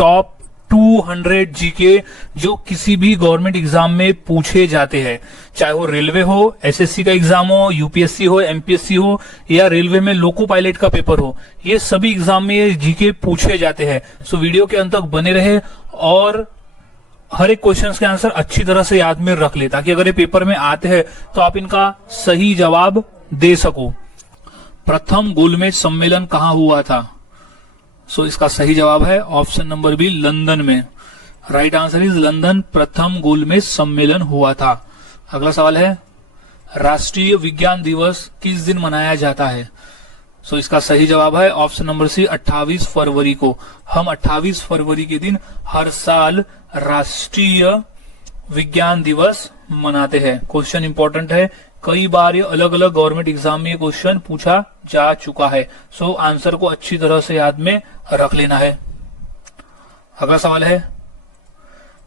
Top 200 GK जो किसी भी गवर्नमेंट एग्जाम में पूछे जाते हैं, चाहे वो रेलवे हो, एसएससी का एग्जाम हो, यूपीएससी हो, एमपीएससी हो, या रेलवे में लोको पायलट का पेपर हो, ये सभी एग्जाम में ये जीके पूछे जाते हैं। सो वीडियो के अंत तक बने रहे और हर एक क्वेश्चन के आंसर अच्छी तरह से याद में रख ले, ताकि अगर ये पेपर में आते हैं तो आप इनका सही जवाब दे सको। प्रथम गोलमेज सम्मेलन कहां हुआ था? सो इसका सही जवाब है ऑप्शन नंबर बी, लंदन में। राइट आंसर इज लंदन, प्रथम गोलमेज सम्मेलन हुआ था। अगला सवाल है, राष्ट्रीय विज्ञान दिवस किस दिन मनाया जाता है? सो इसका सही जवाब है ऑप्शन नंबर सी, 28 फरवरी को। हम 28 फरवरी के दिन हर साल राष्ट्रीय विज्ञान दिवस मनाते हैं। क्वेश्चन इंपॉर्टेंट है, कई बार ये अलग अलग गवर्नमेंट एग्जाम में ये क्वेश्चन पूछा जा चुका है। सो आंसर को अच्छी तरह से याद में रख लेना है। अगला सवाल है,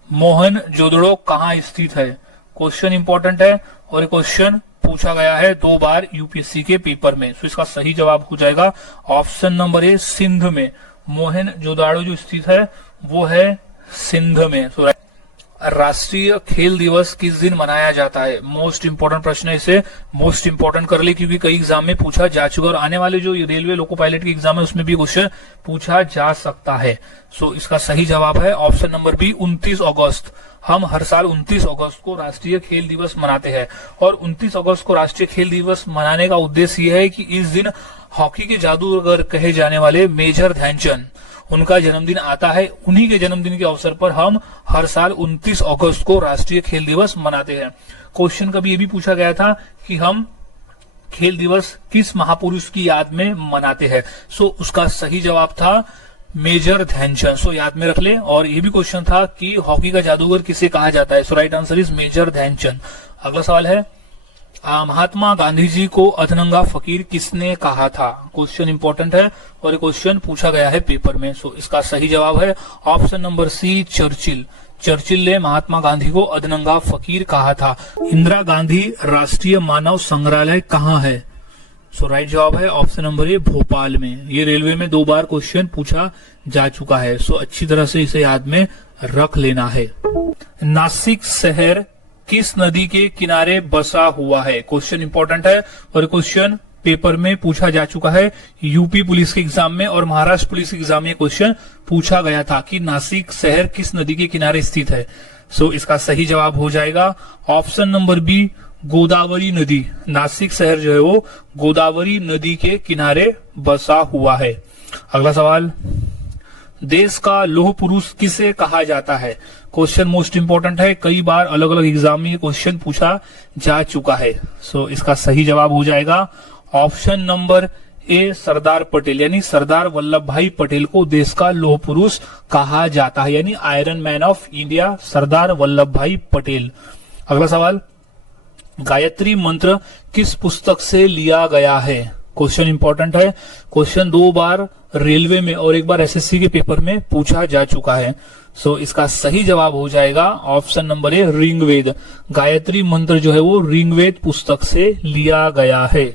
मोहनजोदड़ो कहाँ स्थित है? क्वेश्चन इंपॉर्टेंट है और ये क्वेश्चन पूछा गया है 2 बार यूपीएससी के पेपर में। सो इसका सही जवाब हो जाएगा ऑप्शन नंबर ए, सिंध में। मोहनजोदड़ो जो स्थित है वो है सिंध में। सो राष्ट्रीय खेल दिवस किस दिन मनाया जाता है? मोस्ट इंपोर्टेंट प्रश्न है, इसे मोस्ट इंपोर्टेंट कर ले क्योंकि कई एग्जाम में पूछा जा चुका और आने वाले जो रेलवे लोको पायलट के एग्जाम है उसमें भी क्वेश्चन पूछा जा सकता है। सो इसका सही जवाब है ऑप्शन नंबर बी, 29 अगस्त। हम हर साल 29 अगस्त को राष्ट्रीय खेल दिवस मनाते हैं और 29 अगस्त को राष्ट्रीय खेल दिवस मनाने का उद्देश्य यह है कि इस दिन हॉकी के जादूगर कहे जाने वाले मेजर ध्यानचंद, उनका जन्मदिन आता है। उन्हीं के जन्मदिन के अवसर पर हम हर साल 29 अगस्त को राष्ट्रीय खेल दिवस मनाते हैं। क्वेश्चन कभी ये भी पूछा गया था कि हम खेल दिवस किस महापुरुष की याद में मनाते हैं? सो उसका सही जवाब था मेजर ध्यानचंद। सो याद में रख ले। और ये भी क्वेश्चन था कि हॉकी का जादूगर किसे कहा जाता है? So right answer is major Dhyan Chand. अगला सवाल है, महात्मा गांधी जी को अधनंगा फकीर किसने कहा था? क्वेश्चन इंपॉर्टेंट है और ये क्वेश्चन पूछा गया है पेपर में। सो इसका सही जवाब है option number C, Churchill. Churchill ने महात्मा गांधी को अधनंगा फकीर कहा था। इंदिरा गांधी राष्ट्रीय मानव संग्रहालय कहाँ है? सो राइट जवाब है ऑप्शन नंबर ए, भोपाल में। ये रेलवे में 2 बार क्वेश्चन पूछा जा चुका है। सो अच्छी तरह से इसे याद में रख लेना है। नासिक शहर किस नदी के किनारे बसा हुआ है? क्वेश्चन इंपॉर्टेंट है और क्वेश्चन पेपर में पूछा जा चुका है। यूपी पुलिस के एग्जाम में और महाराष्ट्र पुलिस के एग्जाम में क्वेश्चन पूछा गया था कि नासिक शहर किस नदी के किनारे स्थित है। सो इसका सही जवाब हो जाएगा ऑप्शन नंबर बी, गोदावरी नदी। नासिक शहर जो है वो गोदावरी नदी के किनारे बसा हुआ है। अगला सवाल, देश का लौह पुरुष किसे कहा जाता है? क्वेश्चन मोस्ट इंपोर्टेंट है, कई बार अलग अलग एग्जाम में क्वेश्चन पूछा जा चुका है। सो इसका सही जवाब हो जाएगा ऑप्शन नंबर ए, सरदार पटेल। यानी सरदार वल्लभ भाई पटेल को देश का लौह पुरुष कहा जाता है, यानी iron man of India Sardar Vallabh भाई पटेल। अगला सवाल, गायत्री मंत्र किस पुस्तक से लिया गया है? क्वेश्चन इंपॉर्टेंट है। क्वेश्चन 2 बार रेलवे में और 1 बार एसएससी के पेपर में पूछा जा चुका है। सो इसका सही जवाब हो जाएगा option number A, Rigveda. Gayatri Mantra जो है वो ऋग्वेद पुस्तक से लिया गया है।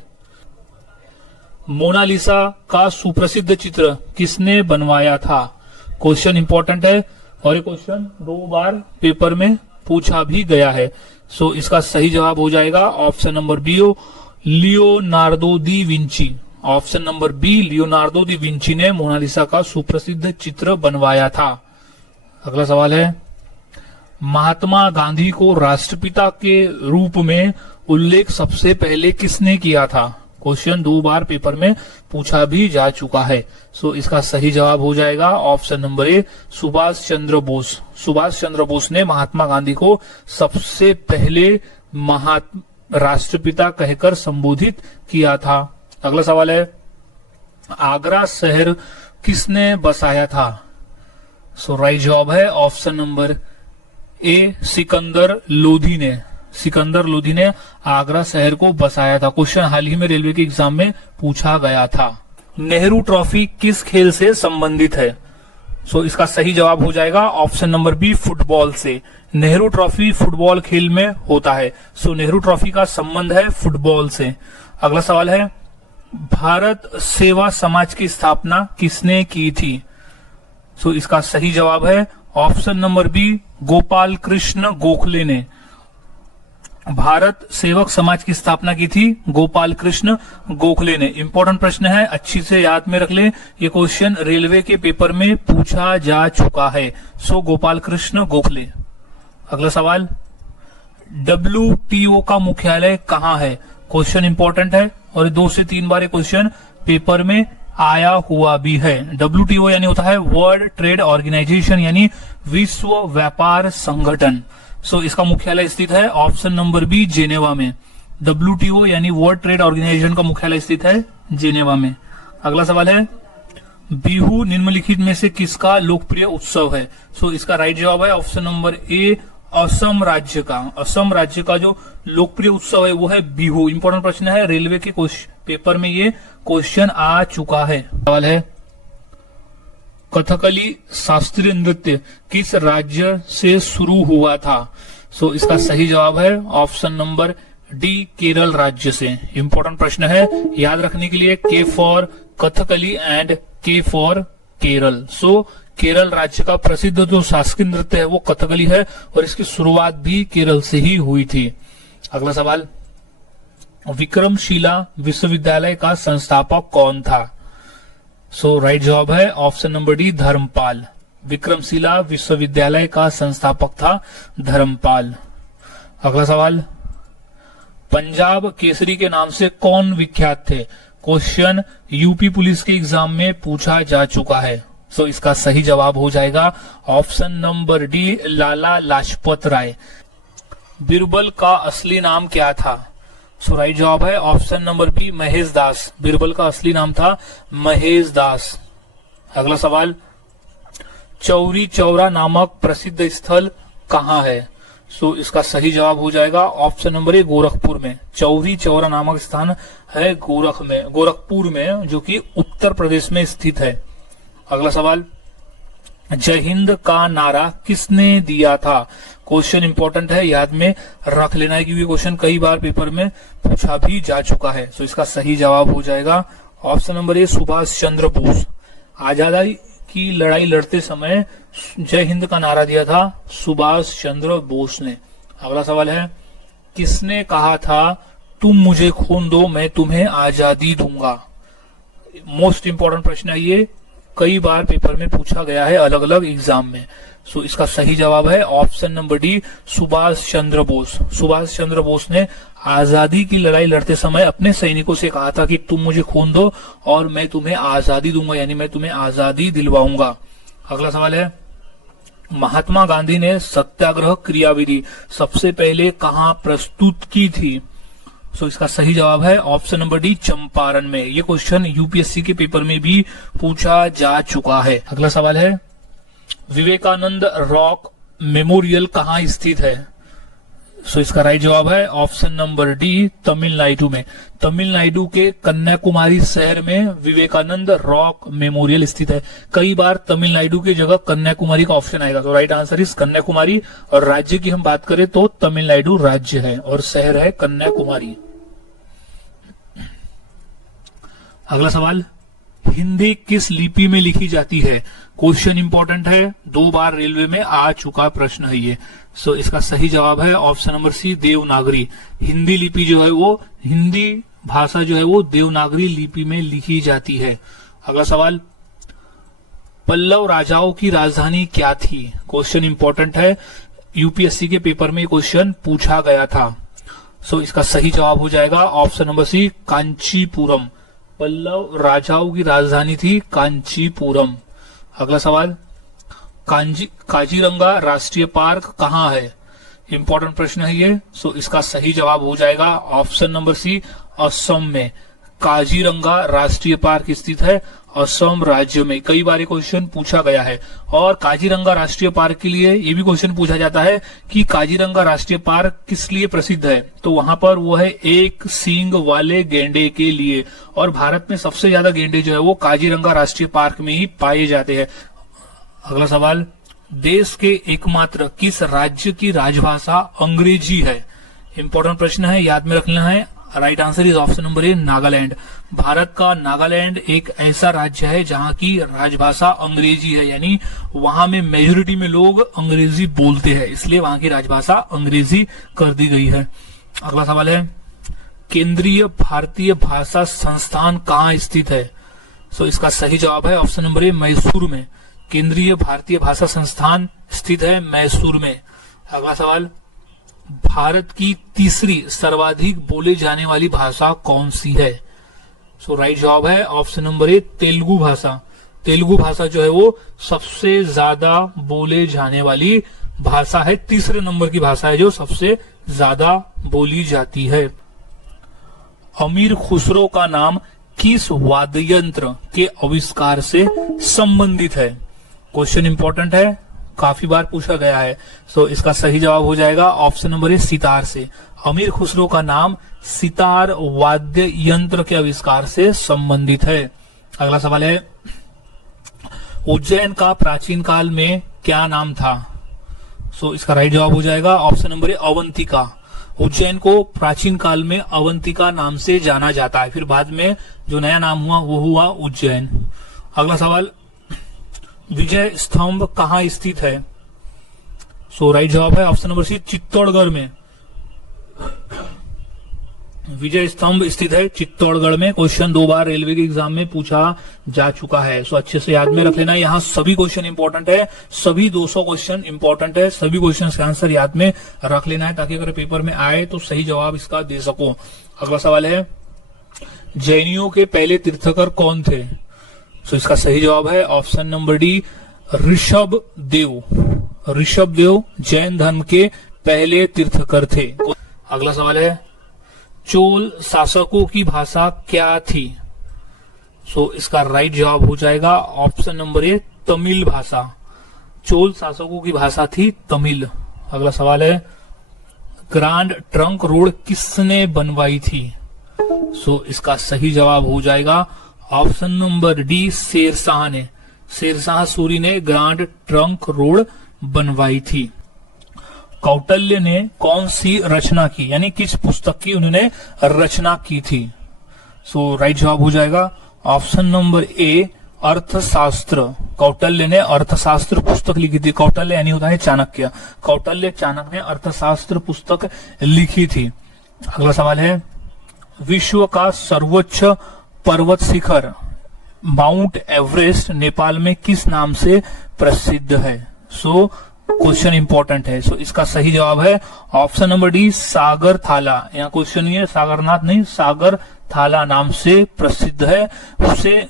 मोनालिसा का सुप्रसिद्ध चित्र किसने बनवाया था? क्वेश्चन इंपॉर्टेंट है और ये क्वेश्चन 2 बार पेपर में पूछा भी गया है। सो इसका सही जवाब हो जाएगा option number B, Leonardo da Vinci. Option number B, Leonardo da Vinci ने मोनालिसा का सुप्रसिद्ध चित्र बनवाया था। अगला सवाल है, महात्मा गांधी को राष्ट्रपिता के रूप में उल्लेख सबसे पहले किसने किया था? क्वेश्चन 2 बार पेपर में पूछा भी जा चुका है। सो इसका सही जवाब हो जाएगा ऑप्शन नंबर ए, सुभाष चंद्र बोस। सुभाष चंद्र बोस ने महात्मा गांधी को सबसे पहले राष्ट्रपिता कहकर संबोधित किया था। अगला सवाल है, आगरा शहर किसने बसाया था? सो राइट जवाब है ऑप्शन नंबर ए, सिकंदर लोधी ने। सिकंदर लोधी ने आगरा शहर को बसाया था। क्वेश्चन हाल ही में रेलवे के एग्जाम में पूछा गया था। नेहरू ट्रॉफी किस खेल से संबंधित है? सो इसका सही जवाब हो जाएगा ऑप्शन नंबर बी, फुटबॉल से। नेहरू ट्रॉफी फुटबॉल खेल में होता है। सो नेहरू ट्रॉफी का संबंध है फुटबॉल से। अगला सवाल है, भारत सेवा समाज की स्थापना किसने की थी? सो इसका सही जवाब है option number B, Gopal Krishna Gokhale ने भारत सेवक समाज की स्थापना की थी। गोपाल कृष्ण गोखले ने। इंपॉर्टेंट प्रश्न है, अच्छी से याद में रख ले, ये क्वेश्चन रेलवे के पेपर में पूछा जा चुका है। सो गोपाल कृष्ण गोखले। अगला सवाल, WTO का मुख्यालय कहाँ है? क्वेश्चन इंपॉर्टेंट है और 2 से 3 बार ये क्वेश्चन पेपर में आया हुआ भी है। WTO यानी होता है वर्ल्ड ट्रेड ऑर्गेनाइजेशन, यानी विश्व व्यापार संगठन। सो इसका मुख्यालय स्थित है ऑप्शन नंबर बी, जेनेवा में। WTO यानी वर्ल्ड ट्रेड ऑर्गेनाइजेशन का मुख्यालय स्थित है जेनेवा में। अगला सवाल है, बिहू निम्नलिखित में से किसका लोकप्रिय उत्सव है? सो इसका राइट जवाब है ऑप्शन नंबर ए, असम राज्य का। असम राज्य का जो लोकप्रिय उत्सव है वो है बिहू। इंपॉर्टेंट प्रश्न है, रेलवे के पेपर में ये क्वेश्चन आ चुका है। सवाल है, कथकली शास्त्रीय नृत्य किस राज्य से शुरू हुआ था? सो इसका सही जवाब है ऑप्शन नंबर डी, केरल राज्य से। इंपॉर्टेंट प्रश्न है, याद रखने के लिए, के फॉर कथकली एंड के फॉर केरल। सो केरल राज्य का प्रसिद्ध जो शास्त्रीय नृत्य है वो कथकली है और इसकी शुरुआत भी केरल से ही हुई थी। अगला सवाल, विक्रमशिला विश्वविद्यालय का संस्थापक कौन था? सो राइट जवाब है option number D, Dharmapala. Vikramashila विश्वविद्यालय का संस्थापक था धर्मपाल। अगला सवाल, पंजाब केसरी के नाम से कौन विख्यात थे? क्वेश्चन यूपी पुलिस के एग्जाम में पूछा जा चुका है। सो इसका सही जवाब हो जाएगा option number D, Lala Lajpat Rai. Birbal का असली नाम क्या था? सो राइट जवाब है ऑप्शन नंबर बी, महेश दास। बिरबल का असली नाम था महेश दास। अगला सवाल, चौरी चौरा नामक प्रसिद्ध स्थल कहाँ है? सो इसका सही जवाब हो जाएगा ऑप्शन नंबर ए, गोरखपुर में। चौरी चौरा नामक स्थान है गोरखपुर में, जो कि उत्तर प्रदेश में स्थित है। अगला सवाल, जय हिंद का नारा किसने दिया था? क्वेश्चन इंपॉर्टेंट है, याद में रख लेना है क्योंकि क्वेश्चन कई बार पेपर में पूछा भी जा चुका है। सो इसका सही जवाब हो जाएगा ऑप्शन नंबर ए, सुभाष चंद्र बोस। आजादी की लड़ाई लड़ते समय जय हिंद का नारा दिया था सुभाष चंद्र बोस ने। अगला सवाल है, किसने कहा था तुम मुझे खून दो मैं तुम्हें आजादी दूंगा? मोस्ट इंपॉर्टेंट प्रश्न है ये, कई बार पेपर में पूछा गया है अलग अलग एग्जाम में। सो इसका सही जवाब है option number D, Subhash Chandra Bose. Subhash Chandra Bose ने आजादी की लड़ाई लड़ते समय अपने सैनिकों से कहा था कि तुम मुझे खून दो और मैं तुम्हें आजादी दूंगा, यानी मैं तुम्हें आजादी दिलवाऊंगा। अगला सवाल है, महात्मा गांधी ने सत्याग्रह क्रियाविधि सबसे पहले कहां प्रस्तुत की थी? सो इसका सही जवाब है ऑप्शन नंबर डी, चंपारण में। ये क्वेश्चन यूपीएससी के पेपर में भी पूछा जा चुका है। अगला सवाल है, विवेकानंद रॉक मेमोरियल कहाँ स्थित है? सो इसका राइट जवाब है ऑप्शन नंबर डी, तमिलनाडु में। तमिलनाडु के कन्याकुमारी शहर में विवेकानंद रॉक मेमोरियल स्थित है। कई बार तमिलनाडु की जगह कन्याकुमारी का ऑप्शन आएगा, तो राइट आंसर इस कन्याकुमारी। और राज्य की हम बात करें तो तमिलनाडु राज्य है और शहर है कन्याकुमारी। अगला सवाल, हिंदी किस लिपि में लिखी जाती है? क्वेश्चन इंपॉर्टेंट है, 2 बार रेलवे में आ चुका प्रश्न है ये। सो इसका सही जवाब है option number C, Devanagari. Hindi लिपि जो है वो, हिंदी भाषा जो है वो देवनागरी लिपि में लिखी जाती है। अगला सवाल, पल्लव राजाओं की राजधानी क्या थी? क्वेश्चन इंपॉर्टेंट है, यूपीएससी के पेपर में क्वेश्चन पूछा गया था। सो इसका सही जवाब हो जाएगा option number C, Kanchipuram. Pallava राजाओं की राजधानी थी कांचीपुरम। अगला सवाल, काजीरंगा राष्ट्रीय पार्क कहाँ है? इंपॉर्टेंट प्रश्न है ये। सो इसका सही जवाब हो जाएगा ऑप्शन नंबर सी, असम में। काजीरंगा राष्ट्रीय पार्क स्थित है असम राज्य में। कई बार क्वेश्चन पूछा गया है। और काजीरंगा राष्ट्रीय पार्क के लिए ये भी क्वेश्चन पूछा जाता है कि काजीरंगा राष्ट्रीय पार्क किस लिए प्रसिद्ध है? तो वहां पर वो है एक सींग वाले गेंडे के लिए। और भारत में सबसे ज्यादा गेंडे जो है वो काजीरंगा राष्ट्रीय पार्क में ही पाए जाते हैं। अगला सवाल, देश के एकमात्र किस राज्य की राजभाषा अंग्रेजी है? इंपॉर्टेंट प्रश्न है, याद में रखना है। Right answer is option number ए नागालैंड। भारत का नागालैंड एक ऐसा राज्य है जहां की राजभाषा अंग्रेजी है, यानी वहां में मेजोरिटी में लोग अंग्रेजी बोलते हैं, इसलिए वहां की राजभाषा अंग्रेजी कर दी गई है। अगला सवाल है, केंद्रीय भारतीय भाषा संस्थान कहाँ स्थित है? सो इसका सही जवाब है ऑप्शन नंबर ए मैसूर में। केंद्रीय भारतीय भाषा संस्थान स्थित है मैसूर में। अगला सवाल, भारत की तीसरी सर्वाधिक बोले जाने वाली भाषा कौन सी है? सो राइट जवाब है ऑप्शन नंबर ए तेलुगु भाषा। तेलुगु भाषा जो है वो सबसे ज्यादा बोले जाने वाली भाषा है, तीसरे नंबर की भाषा है जो सबसे ज्यादा बोली जाती है। अमीर खुसरो का नाम किस वाद्य यंत्र के आविष्कार से संबंधित है? क्वेश्चन इंपॉर्टेंट है, काफी बार पूछा गया है। सो इसका सही जवाब हो जाएगा ऑप्शन नंबर ए सितार से। अमीर खुसरो का नाम सितार वाद्य यंत्र के आविष्कार से संबंधित है। अगला सवाल है, उज्जैन का प्राचीन काल में क्या नाम था? सो इसका राइट जवाब हो जाएगा ऑप्शन नंबर ए अवंतिका। उज्जैन को प्राचीन काल में अवंतिका नाम से जाना जाता है, फिर बाद में जो नया नाम हुआ वो हुआ उज्जैन। अगला सवाल, विजय स्तंभ कहाँ स्थित है? सो राइट जवाब है ऑप्शन नंबर सी चित्तौड़गढ़ में। विजय स्तंभ स्थित है चित्तौड़गढ़ में। क्वेश्चन 2 बार रेलवे के एग्जाम में पूछा जा चुका है, सो अच्छे से याद में रख लेना। यहाँ सभी क्वेश्चन इंपॉर्टेंट है, सभी 200 क्वेश्चन इंपॉर्टेंट है, सभी क्वेश्चन का आंसर याद में रख लेना है ताकि अगर पेपर में आए तो सही जवाब इसका दे सको। अगला सवाल है, जैनियों के पहले तीर्थकर कौन थे? सो इसका सही जवाब है option number D Rishabh Dev. Rishabh Dev Jain धर्म के पहले तीर्थकर थे। अगला सवाल है, चोल शासकों की भाषा क्या थी? सो इसका राइट जवाब हो जाएगा ऑप्शन नंबर ए तमिल भाषा। चोल शासकों की भाषा थी तमिल। अगला सवाल है, ग्रांड ट्रंक रोड किसने बनवाई थी? सो इसका सही जवाब हो जाएगा ऑप्शन नंबर डी शेरशाह ने। शेरशाह सूरी ने ग्रांड ट्रंक रोड बनवाई थी। कौटिल्य ने कौन सी रचना की, यानी किस पुस्तक की उन्होंने रचना की थी? सो राइट जवाब हो जाएगा ऑप्शन नंबर ए अर्थशास्त्र। कौटिल्य ने अर्थशास्त्र पुस्तक लिखी थी। कौटिल्य यानी होता है चाणक्य। कौटिल्य चाणक्य ने अर्थशास्त्र पुस्तक लिखी थी। अगला सवाल है, विश्व का सर्वोच्च पर्वत शिखर माउंट एवरेस्ट नेपाल में किस नाम से प्रसिद्ध है? सो क्वेश्चन इंपॉर्टेंट है। सो इसका सही जवाब है ऑप्शन नंबर डी सागर थाला। यहाँ क्वेश्चन नहीं है सागरनाथ नहीं, सागर थाला नाम से प्रसिद्ध है। उसे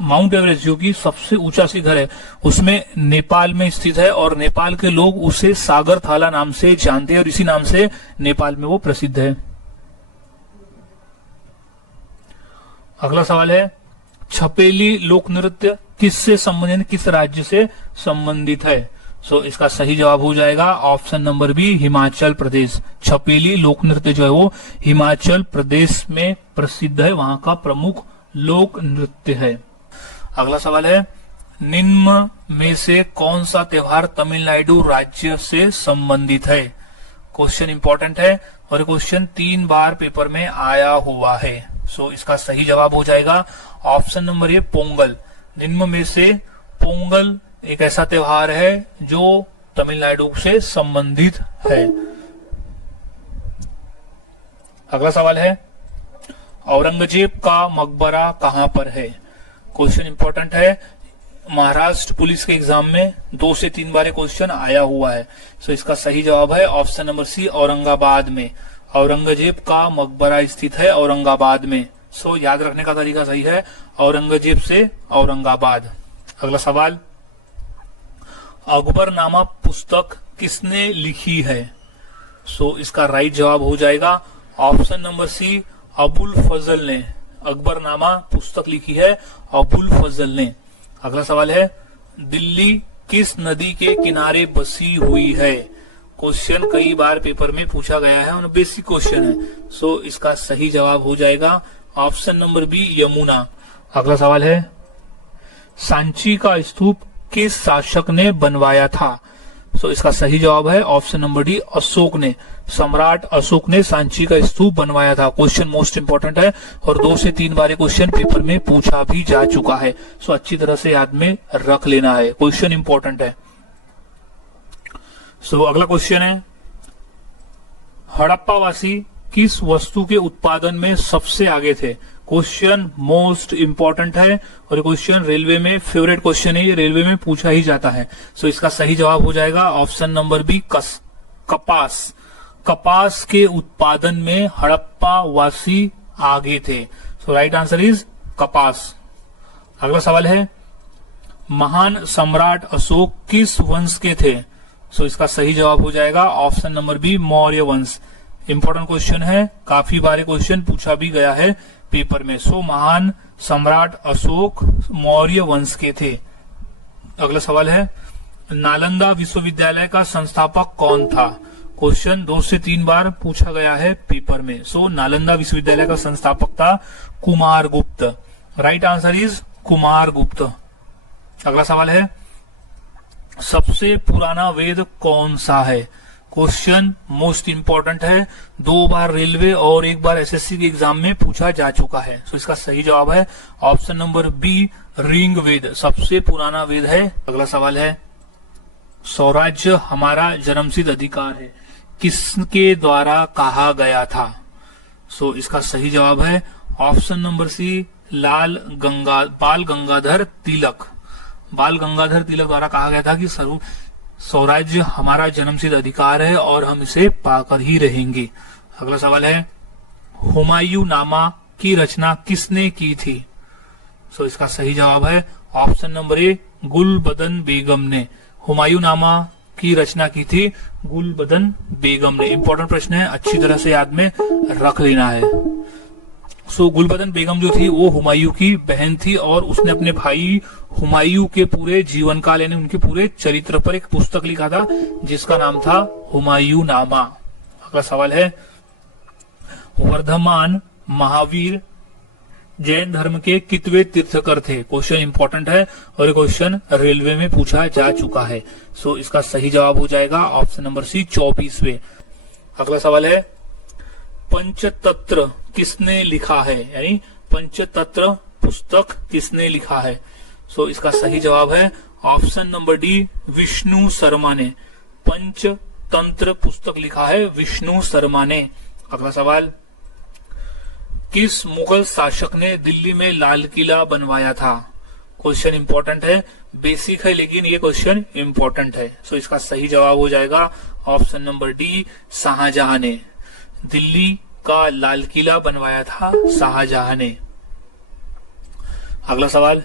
माउंट एवरेस्ट जो कि सबसे ऊंचा शिखर है उसमें नेपाल में स्थित है और नेपाल के लोग उसे सागर थाला नाम से जानते हैं और इसी नाम से नेपाल में वो प्रसिद्ध है। अगला सवाल है, छपेली लोक नृत्य किससे संबंधित, किस राज्य से संबंधित है? सो इसका सही जवाब हो जाएगा option number B Himachal Pradesh. Chhapeli लोक नृत्य जो है वो हिमाचल प्रदेश में प्रसिद्ध है, वहां का प्रमुख लोक नृत्य है। अगला सवाल है, निम्न में से कौन सा त्योहार तमिलनाडु राज्य से संबंधित है? क्वेश्चन इंपॉर्टेंट है और क्वेश्चन 3 बार पेपर में आया हुआ है। सो इसका सही जवाब हो जाएगा ऑप्शन नंबर ए पोंगल। निम्न में से पोंगल एक ऐसा त्योहार है जो तमिलनाडु से संबंधित है। अगला सवाल है, औरंगजेब का मकबरा कहां पर है? क्वेश्चन इंपॉर्टेंट है, महाराष्ट्र पुलिस के एग्जाम में 2 से 3 बार क्वेश्चन आया हुआ है। सो इसका सही जवाब है ऑप्शन नंबर सी औरंगाबाद में। औरंगजेब का मकबरा स्थित है औरंगाबाद में। सो याद रखने का तरीका सही है, औरंगजेब से औरंगाबाद। अगला सवाल, अकबरनामा पुस्तक किसने लिखी है? सो इसका राइट जवाब हो जाएगा ऑप्शन नंबर सी अबुल फजल ने। अकबरनामा पुस्तक लिखी है अबुल फजल ने। अगला सवाल है, दिल्ली किस नदी के किनारे बसी हुई है? क्वेश्चन कई बार पेपर में पूछा गया है और बेसिक क्वेश्चन है। सो इसका सही जवाब हो जाएगा ऑप्शन नंबर बी यमुना। अगला सवाल है, सांची का स्तूप किस शासक ने बनवाया था? सो इसका सही जवाब है ऑप्शन नंबर डी, अशोक ने, सम्राट अशोक ने सांची का स्तूप बनवाया था। क्वेश्चन मोस्ट इंपोर्टेंट है और 2 से 3 बार क्वेश्चन पेपर में पूछा भी जा चुका है। सो अच्छी तरह से याद में रख लेना है, क्वेश्चन इंपॉर्टेंट है। सो अगला क्वेश्चन है, हड़प्पावासी किस वस्तु के उत्पादन में सबसे आगे थे? क्वेश्चन मोस्ट इंपॉर्टेंट है और क्वेश्चन रेलवे में फेवरेट क्वेश्चन है, ये रेलवे में पूछा ही जाता है। सो इसका सही जवाब हो जाएगा ऑप्शन नंबर बी, कपास। कपास के उत्पादन में हड़प्पावासी आगे थे। सो राइट आंसर इज कपास। अगला सवाल है, महान सम्राट अशोक किस वंश के थे? सो इसका सही जवाब हो जाएगा ऑप्शन नंबर बी, मौर्य वंश। इंपॉर्टेंट क्वेश्चन है, काफी बार क्वेश्चन पूछा भी गया है पेपर में। सो महान सम्राट अशोक मौर्य वंश के थे। अगला सवाल है, नालंदा विश्वविद्यालय का संस्थापक कौन था? क्वेश्चन 2 से 3 बार पूछा गया है पेपर में। सो नालंदा विश्वविद्यालय का संस्थापक था Kumaragupta. Right answer is Kumaragupta. अगला सवाल है, सबसे पुराना वेद कौन सा है? क्वेश्चन मोस्ट इंपॉर्टेंट है, 2 बार रेलवे और 1 बार एसएससी के एग्जाम में पूछा जा चुका है। सो इसका सही जवाब है ऑप्शन नंबर बी, ऋग्वेद सबसे पुराना वेद है। अगला सवाल है, स्वराज्य हमारा जन्मसिद्ध अधिकार है किसके द्वारा कहा गया था? सो इसका सही जवाब है ऑप्शन नंबर सी, बाल गंगाधर तिलक। बाल गंगाधर तिलक द्वारा कहा गया था कि स्वराज्य हमारा जन्मसिद्ध अधिकार है और हम इसे पाकर ही रहेंगे। अगला सवाल है, हुमायूं नामा की रचना किसने की थी? सो इसका सही जवाब है ऑप्शन नंबर ए, गुलबदन बेगम ने। हुमायूं नामा की रचना की थी गुलबदन बेगम ने। इंपॉर्टेंट प्रश्न है, अच्छी तरह से याद में रख लेना है। सो गुलबदन बेगम जो थी वो हुमायूं की बहन थी और उसने अपने भाई हुमायूं के पूरे जीवन काल यानी उनके पूरे चरित्र पर एक पुस्तक लिखा था जिसका नाम था हुमायूं नामा। अगला सवाल है, वर्धमान महावीर जैन धर्म के कितवे तीर्थकर थे? क्वेश्चन इंपॉर्टेंट है और क्वेश्चन रेलवे में पूछा जा चुका है। सो इसका सही जवाब हो जाएगा ऑप्शन नंबर सी, 24वें। अगला सवाल है, पंचतंत्र किसने लिखा है? यानी पंचतंत्र पुस्तक किसने लिखा है? सो इसका सही जवाब है option number D, Vishnu Sharma ने। पंचतंत्र पुस्तक लिखा है विष्णु शर्मा ने। अगला सवाल, किस मुगल शासक ने दिल्ली में लाल किला बनवाया था? क्वेश्चन इंपॉर्टेंट है, बेसिक है लेकिन ये क्वेश्चन इंपॉर्टेंट है। सो इसका सही जवाब हो जाएगा ऑप्शन नंबर डी, शाहजहां ने। दिल्ली का लाल किला बनवाया था शाहजहां ने। अगला सवाल,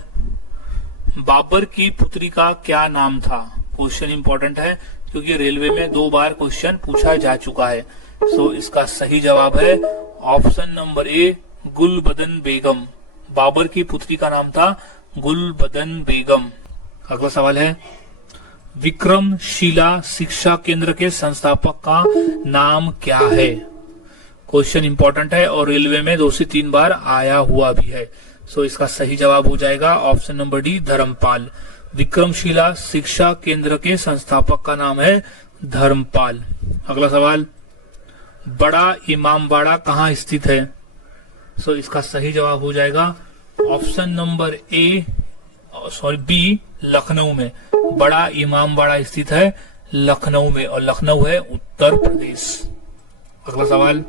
बाबर की पुत्री का क्या नाम था? क्वेश्चन इंपॉर्टेंट है क्योंकि रेलवे में 2 बार क्वेश्चन पूछा जा चुका है। सो इसका सही जवाब है ऑप्शन नंबर ए, गुलबदन बेगम। बाबर की पुत्री का नाम था गुलबदन बेगम। अगला सवाल है, विक्रमशिला शिक्षा केंद्र के संस्थापक का नाम क्या है? क्वेश्चन इंपॉर्टेंट है और रेलवे में 2 से 3 बार आया हुआ भी है। सो इसका सही जवाब हो जाएगा option number D, Dharmapala. Vikramashila शिक्षा केंद्र के संस्थापक का नाम है धर्मपाल। अगला सवाल, बड़ा इमामबाड़ा कहाँ स्थित है? सो इसका सही जवाब हो जाएगा ऑप्शन नंबर बी, लखनऊ में। बड़ा इमामबाड़ा स्थित है लखनऊ में और लखनऊ है उत्तर प्रदेश। अगला सवाल,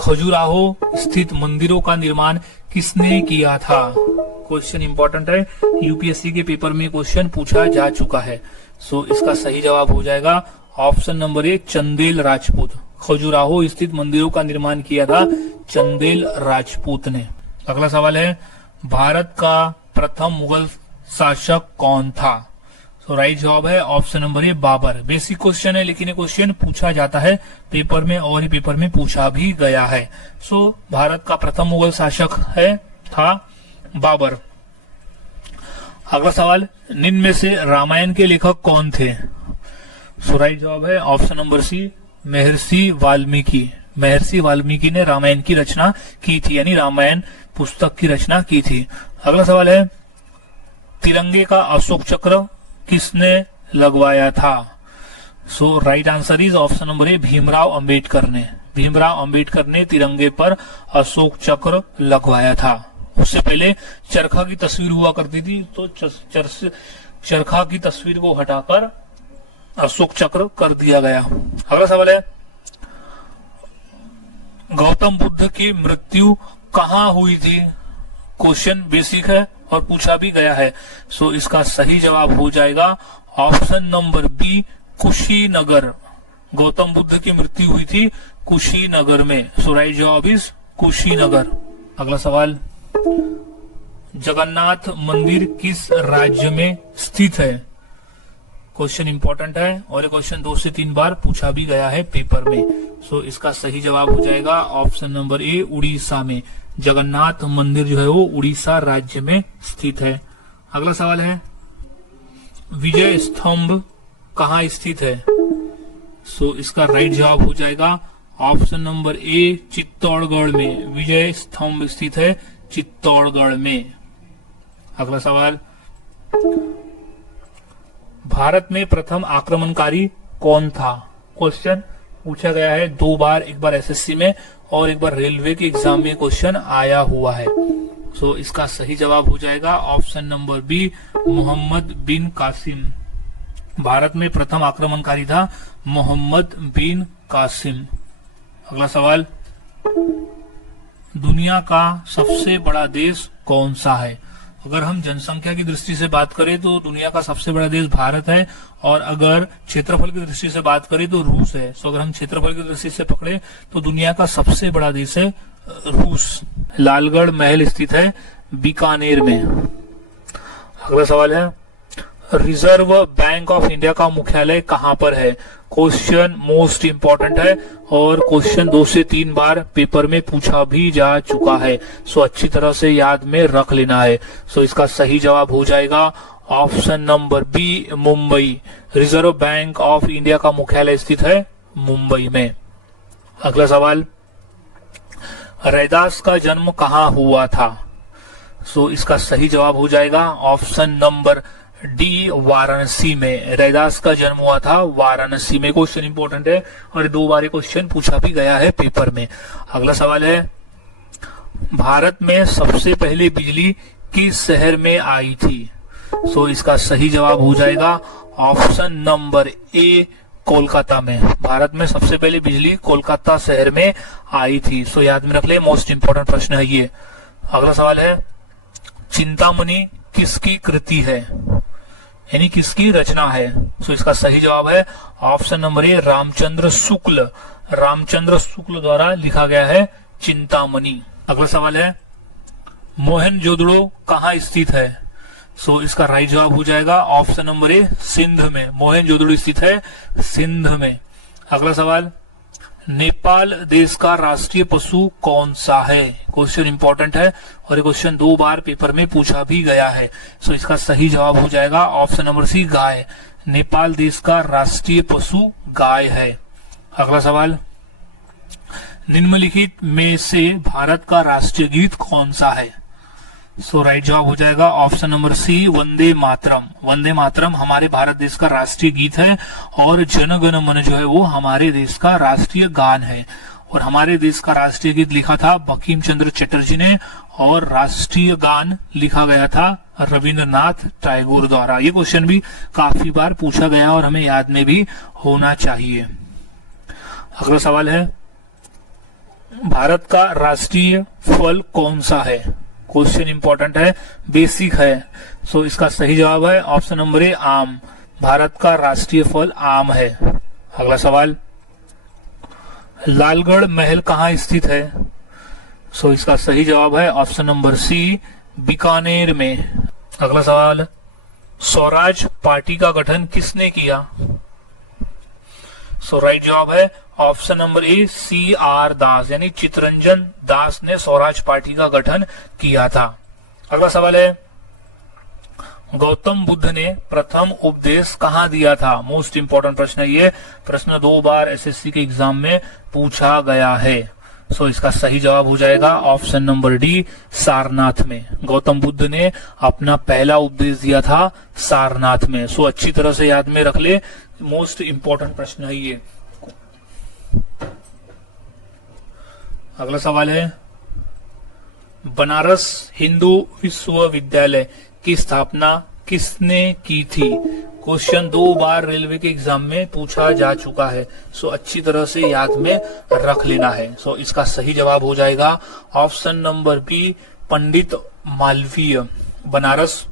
खजुराहो स्थित मंदिरों का निर्माण किसने किया था? क्वेश्चन इंपॉर्टेंट है, यूपीएससी के पेपर में क्वेश्चन पूछा जा चुका है। सो इसका सही जवाब हो जाएगा ऑप्शन नंबर ए, चंदेल राजपूत। खजुराहो स्थित मंदिरों का निर्माण किया था चंदेल राजपूत ने। अगला सवाल है, भारत का प्रथम मुगल शासक कौन था? सो राइट जवाब है option number A, Babur. Basic question है लेकिन ये क्वेश्चन पूछा जाता है पेपर में और ये पेपर में पूछा भी गया है। सो भारत का प्रथम मुगल शासक था बाबर। अगला सवाल, निम्न में से रामायण के लेखक कौन थे? सो राइट जवाब है ऑप्शन नंबर सी, महर्षि वाल्मीकि। महर्षि वाल्मीकि ने रामायण की रचना की थी यानी रामायण पुस्तक की रचना की थी। अगला सवाल है, तिरंगे का अशोक चक्र किसने लगवाया था? So right answer is option number A, Bhimrao Ambedkar ने। भीमराव अंबेडकर ने तिरंगे पर अशोक चक्र लगवाया था। उससे पहले चरखा की तस्वीर हुआ करती थी, तो चरखा की तस्वीर को हटाकर अशोक चक्र कर दिया गया। अगला सवाल है, गौतम बुद्ध की मृत्यु कहाँ हुई थी? क्वेश्चन बेसिक है और पूछा भी गया है। सो इसका सही जवाब हो जाएगा option number B, Kushinagar. Gautama Buddha की मृत्यु हुई थी कुशीनगर में। सो राइट जवाब इज कुशीनगर। अगला सवाल, जगन्नाथ मंदिर किस राज्य में स्थित है? क्वेश्चन इंपॉर्टेंट है और ये क्वेश्चन 2 से 3 बार पूछा भी गया है पेपर में। सो इसका सही जवाब हो जाएगा ऑप्शन नंबर ए, उड़ीसा में। जगन्नाथ मंदिर जो है वो उड़ीसा राज्य में स्थित है। अगला सवाल है, विजय स्तंभ कहाँ स्थित है? सो इसका राइट जवाब हो जाएगा ऑप्शन नंबर ए, चित्तौड़गढ़ में। विजय स्तंभ स्थित है चित्तौड़गढ़ में। अगला सवाल, भारत में प्रथम आक्रमणकारी कौन था? क्वेश्चन पूछा गया है 2 बार, एक बार एसएससी में और एक बार रेलवे के एग्जाम में क्वेश्चन आया हुआ है। सो इसका सही जवाब हो जाएगा ऑप्शन नंबर बी, मोहम्मद बिन कासिम। भारत में प्रथम आक्रमणकारी था मोहम्मद बिन कासिम। अगला सवाल, दुनिया का सबसे बड़ा देश कौन सा है? अगर हम जनसंख्या की दृष्टि से बात करें तो दुनिया का सबसे बड़ा देश भारत है, और अगर क्षेत्रफल की दृष्टि से बात करें तो रूस है। सो अगर हम क्षेत्रफल की दृष्टि से पकड़े तो दुनिया का सबसे बड़ा देश है रूस। लालगढ़ महल स्थित है बीकानेर में। अगला सवाल है, रिजर्व बैंक ऑफ इंडिया का मुख्यालय कहां पर है? क्वेश्चन मोस्ट इंपॉर्टेंट है और क्वेश्चन 2 से 3 बार पेपर में पूछा भी जा चुका है। सो अच्छी तरह से याद में रख लेना है। सो इसका सही जवाब हो जाएगा option number B, Mumbai. Reserve Bank of India का मुख्यालय स्थित है मुंबई में। अगला सवाल, रैदास का जन्म कहाँ हुआ था? सो इसका सही जवाब हो जाएगा ऑप्शन नंबर डी, वाराणसी में। रैदास का जन्म हुआ था वाराणसी में। क्वेश्चन इंपॉर्टेंट है और 2 बार क्वेश्चन पूछा भी गया है पेपर में। अगला सवाल है, भारत में सबसे पहले बिजली किस शहर में आई थी? सो इसका सही जवाब हो जाएगा ऑप्शन नंबर ए, कोलकाता में। भारत में सबसे पहले बिजली कोलकाता शहर में आई थी। सो याद में रख ले, मोस्ट इंपॉर्टेंट प्रश्न है ये। अगला सवाल है, चिंतामणि किसकी कृति है, यानी किसकी रचना है? सो इसका सही जवाब है ऑप्शन नंबर ए, रामचंद्र शुक्ल। रामचंद्र शुक्ल द्वारा लिखा गया है चिंतामणि। अगला सवाल है, मोहनजोदड़ो कहाँ स्थित है? सो इसका राइट जवाब हो जाएगा ऑप्शन नंबर ए, सिंध में। मोहनजोदड़ो स्थित है सिंध में। अगला सवाल, नेपाल देश का राष्ट्रीय पशु कौन सा है? क्वेश्चन इंपॉर्टेंट है और ये क्वेश्चन 2 बार पेपर में पूछा भी गया है। सो इसका सही जवाब हो जाएगा ऑप्शन नंबर सी, गाय। नेपाल देश का राष्ट्रीय पशु गाय है। अगला सवाल, निम्नलिखित में से भारत का राष्ट्रीय गीत कौन सा है? सो राइट जवाब हो जाएगा ऑप्शन नंबर सी, वंदे मातरम। वंदे मातरम हमारे भारत देश का राष्ट्रीय गीत है और जन गण मन जो है वो हमारे देश का राष्ट्रीय गान है। और हमारे देश का राष्ट्रीय गीत लिखा था बंकिम चंद्र चटर्जी ने और राष्ट्रीय गान लिखा गया था रविंद्रनाथ टैगोर द्वारा। ये क्वेश्चन भी काफी बार पूछा गया और हमें याद में भी होना चाहिए। अगला सवाल है, भारत का राष्ट्रीय फल कौन सा है? क्वेश्चन इंपॉर्टेंट है, बेसिक है। सो इसका सही जवाब है ऑप्शन नंबर ए, आम। भारत का राष्ट्रीय फल आम है। अगला सवाल, लालगढ़ महल कहाँ स्थित है? सो इसका सही जवाब है ऑप्शन नंबर सी, बीकानेर में। अगला सवाल, स्वराज पार्टी का गठन किसने किया? सो राइट जवाब है ऑप्शन नंबर ए, CR दास, यानी चितरंजन दास ने स्वराज पार्टी का गठन किया था। अगला सवाल है, गौतम बुद्ध ने प्रथम उपदेश कहाँ दिया था? मोस्ट इंपॉर्टेंट प्रश्न है ये। प्रश्न 2 बार एसएससी के एग्जाम में पूछा गया है। सो इसका सही जवाब हो जाएगा ऑप्शन नंबर डी, सारनाथ में। गौतम बुद्ध ने अपना पहला उपदेश दिया था सारनाथ में। सो अच्छी तरह से याद में रख ले, मोस्ट इंपॉर्टेंट प्रश्न है ये। अगला सवाल है, बनारस हिंदू विश्वविद्यालय की स्थापना किसने की थी? क्वेश्चन 2 बार रेलवे के एग्जाम में पूछा जा चुका है। सो अच्छी तरह से याद में रख लेना है। सो इसका सही जवाब हो जाएगा ऑप्शन नंबर बी, पंडित मालवीय। बनारस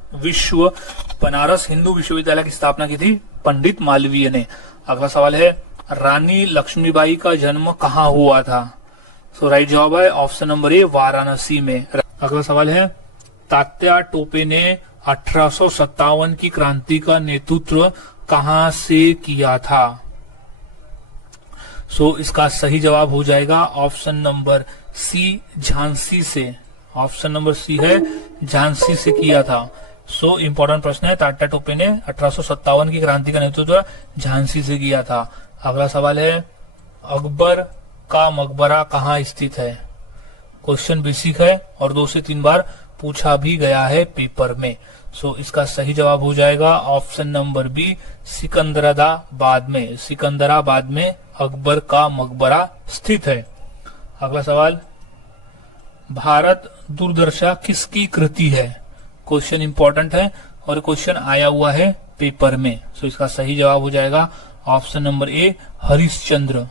हिंदू विश्वविद्यालय की स्थापना की थी पंडित मालवीय ने। अगला सवाल है, रानी लक्ष्मीबाई का जन्म कहाँ हुआ था? सो राइट जवाब है ऑप्शन नंबर ए, वाराणसी में। अगला सवाल है, तात्या टोपे ने 1857 की क्रांति का नेतृत्व कहां से किया था? सो इसका सही जवाब हो जाएगा ऑप्शन नंबर सी, झांसी से। ऑप्शन नंबर सी है, झांसी से किया था। सो इंपॉर्टेंट प्रश्न है, तात्या टोपे ने 1857 की क्रांति का नेतृत्व झांसी से किया था। अगला सवाल है, अकबर का मकबरा कहाँ स्थित है? क्वेश्चन बेसिक है और 2 से 3 बार पूछा भी गया है पेपर में। सो इसका सही जवाब हो जाएगा ऑप्शन नंबर बी, सिकंदराबाद में। सिकंदराबाद में अकबर का मकबरा स्थित है। अगला सवाल, भारत दुर्दशा किसकी कृति है? क्वेश्चन इंपॉर्टेंट है और क्वेश्चन आया हुआ है पेपर में। सो इसका सही जवाब हो जाएगा ऑप्शन नंबर ए, हरिश्चंद्र।